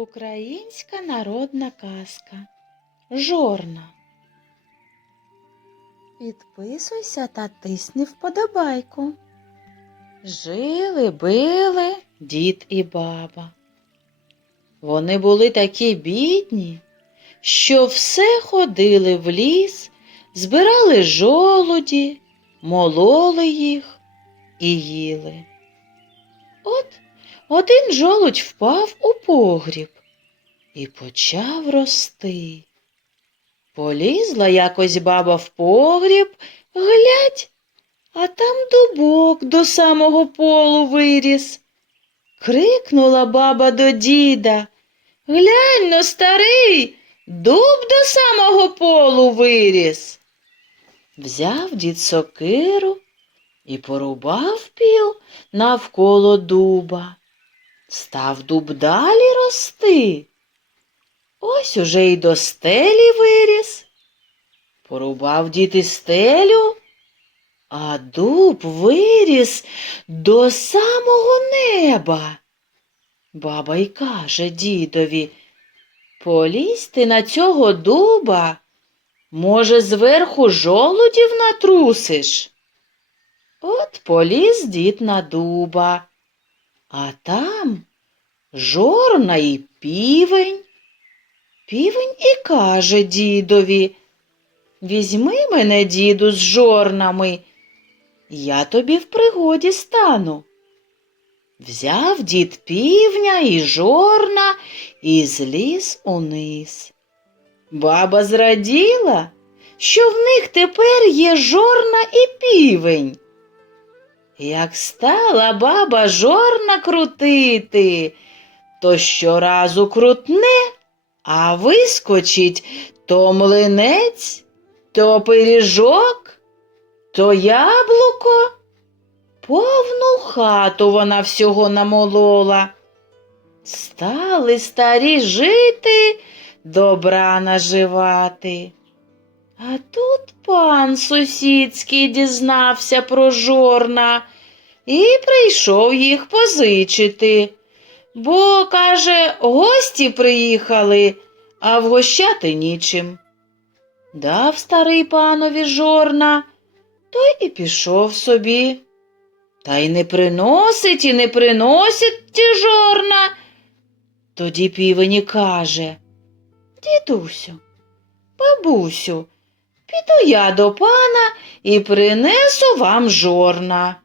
Українська народна казка Жорна. Підписуйся та тисни вподобайку. Жили, били дід і баба. Вони були такі бідні, що все ходили в ліс, збирали жолуді, мололи їх і їли. От один жолудь впав у погріб і почав рости. Полізла якось баба в погріб, глядь, а там дубок до самого полу виріс. Крикнула баба до діда. Глянь но, старий, дуб до самого полу виріс. Взяв дід сокиру і порубав піл навколо дуба. Став дуб далі рости. Ось уже й до стелі виріс. Порубав дід і стелю, а дуб виріс до самого неба. Баба й каже дідові, полізь ти на цього дуба, може, зверху жолудів натрусиш. От поліз дід на дуба, а там жорна і півень. Півень і каже дідові, візьми мене, діду, з жорнами, я тобі в пригоді стану. Взяв дід півня і жорна і зліз униз. Баба зраділа, що в них тепер є жорна і півень. Як стала баба жорна крутити, то щоразу крутне, а вискочить то млинець, то пиріжок, то яблуко. Повну хату вона всього намолола. Стали старі жити, добра наживати. А тут пан сусідський дізнався про жорна і прийшов їх позичити. Бо, каже, гості приїхали, а вгощати нічим. Дав старий панові жорна, той і пішов собі. Та й не приносить і не приносить ті жорна. Тоді півені каже Дідусю, бабусю, піду я до пана і принесу вам жорна.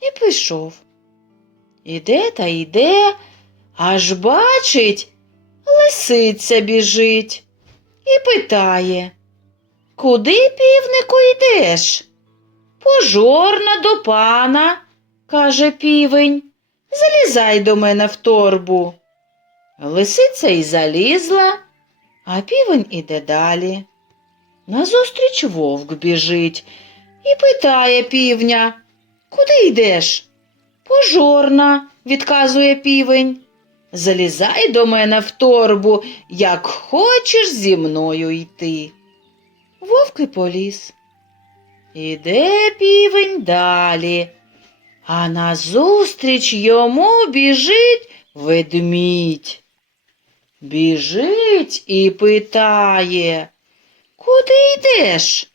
І пішов. Іде та йде, аж бачить, лисиця біжить і питає Куди, півнику, йдеш? Пожорна до пана, каже півень, залізай до мене в торбу. Лисиця й залізла, а півень іде далі. Назустріч вовк біжить і питає півня, куди йдеш? Пожорна, відказує півень. Залізай до мене в торбу, як хочеш зі мною йти. Вовк і поліз. Іде півень далі, а назустріч йому біжить ведмідь. Біжить і питає, куди йдеш?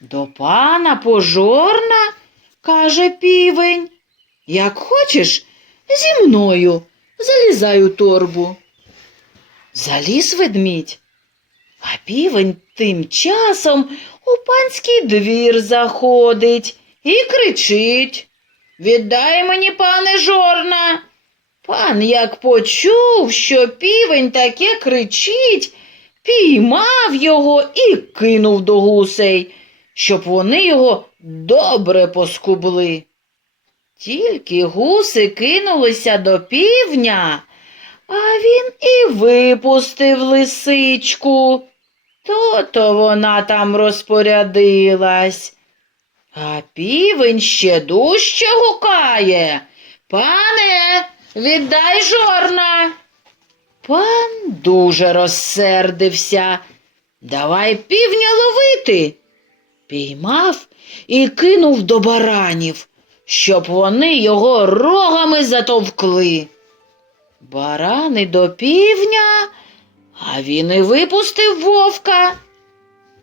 До пана пожорна, каже півень. Як хочеш, зі мною залізай у торбу. Заліз ведмідь, а півень тим часом у панський двір заходить і кричить Віддай мені, пане жорна. Пан як почув, що півень таке кричить, піймав його і кинув до гусей, щоб вони його добре поскубли. Тільки гуси кинулися до півня, а він і випустив лисичку. То-то вона там розпорядилась. А півень ще дужче гукає. Пане, віддай жорна. Пан дуже розсердився. Давай півня ловити. Піймав і кинув до баранів, щоб вони його рогами затовкли. Барани до півня, а він і випустив вовка.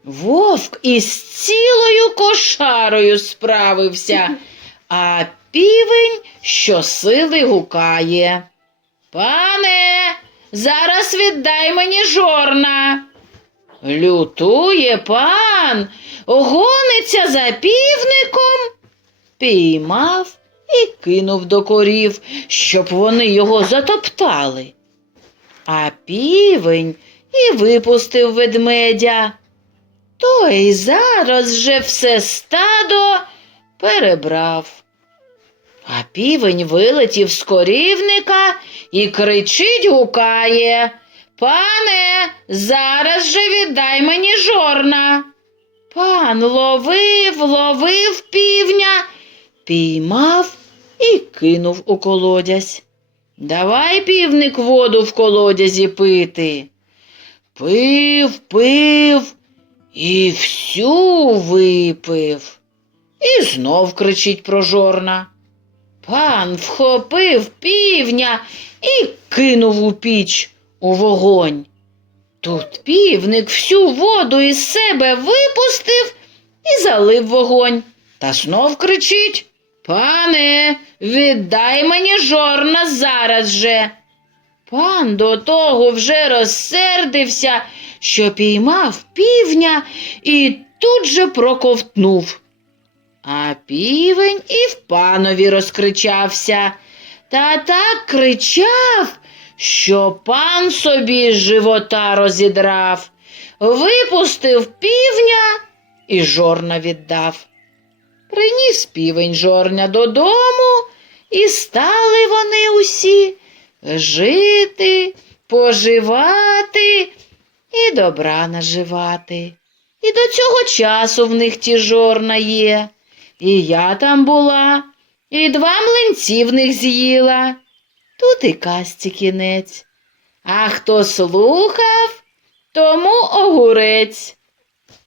Вовк із цілою кошарою справився, а півень щосили гукає. Пане, зараз віддай мені жорна. Лютує пан, гониться за півником, піймав і кинув до корів, щоб вони його затоптали. А півень і випустив ведмедя. Той зараз же все стадо перебрав. А півень вилетів з корівника і кричить, гукає. Пане, зараз же віддай мені жорна. Пан ловив, ловив півня, піймав і кинув у колодязь. Давай, півник, воду в колодязі пити. Пив, пив і всю випив. І знов кричить про жорна. Пан вхопив півня і кинув у піч у вогонь. Тут півник всю воду із себе випустив і залив вогонь. Та знов кричить Пане, віддай мені жорна зараз же. Пан до того вже розсердився, що піймав півня і тут же проковтнув. А півень і в панові розкричався, та так кричав, що пан собі живота розідрав, випустив півня і жорна віддав. Приніс півень жорня додому, і стали вони усі жити, поживати і добра наживати. І до цього часу в них ті жорна є. І я там була, і два млинці них з'їла. Тут і казці кінець. А хто слухав, тому огурець.